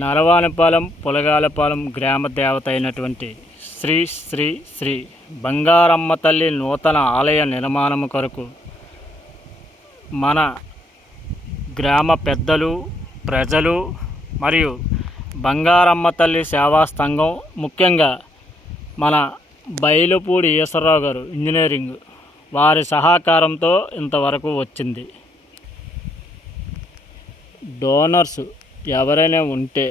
నరవానిపాలెం పులగాలపాలెం గ్రామ దేవత అయినటువంటి శ్రీ శ్రీ శ్రీ బంగారమ్మ తల్లి నూతన ఆలయ నిర్మాణం కొరకు మన గ్రామ పెద్దలు, ప్రజలు మరియు బంగారమ్మ తల్లి సేవా సంఘం, ముఖ్యంగా మన బయలుపూడి ఈశ్వరరావు గారు ఇంజనీరింగ్ వారి సహకారంతో ఇంతవరకు వచ్చింది. డోనర్స్ ఎవరైనా ఉంటే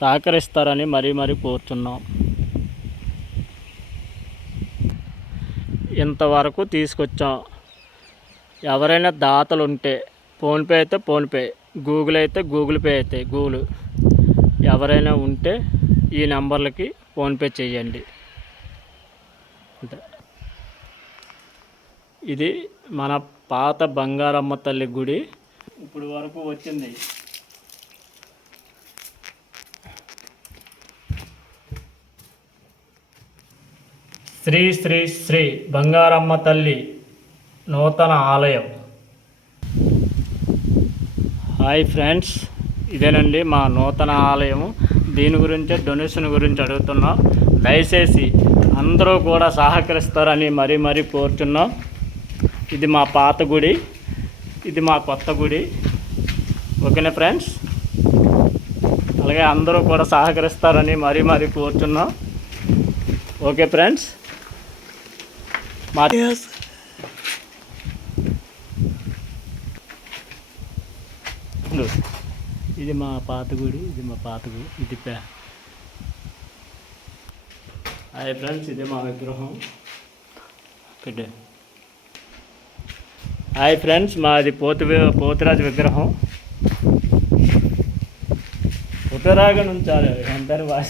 సహకరిస్తారని మరీ కోరుతున్నాం. ఇంతవరకు తీసుకొచ్చాం. ఎవరైనా దాతలు ఉంటే ఫోన్పే అయితే ఫోన్పే, గూగుల్ అయితే గూగుల్ పే అయితే గూగుల్, ఎవరైనా ఉంటే ఈ నెంబర్లకి ఫోన్పే చేయండి. అంతే. ఇది మన పాత బంగారమ్మ తల్లి గుడి ఇప్పుడు వరకు వచ్చింది. శ్రీ శ్రీ శ్రీ బంగారమ్మ తల్లి నూతన ఆలయం. హాయ్ ఫ్రెండ్స్, ఇదేనండి మా నూతన ఆలయము. దీని గురించి డొనేషన్ గురించి అడుగుతున్నాం. దయచేసి అందరూ కూడా సహకరిస్తారని మరీ కోరుతున్నాం. ఇది మా పాత గుడి, ఇది మా కొత్త గుడి. ఓకేనా ఫ్రెండ్స్? అలాగే అందరూ కూడా సహకరిస్తారని మరీ కోరుతున్నాం. ఓకే ఫ్రెండ్స్, మా ఇది మా పాత గుడి, ఇది మా పాత గుడి, ఇది హాయ్ ఫ్రెండ్స్, ఇది మా విగ్రహం. పెట్టే హాయ్ ఫ్రెండ్స్, మాది పోతురాజు విగ్రహం. పుట్టరాగా నుంచాలి అందరి భాష.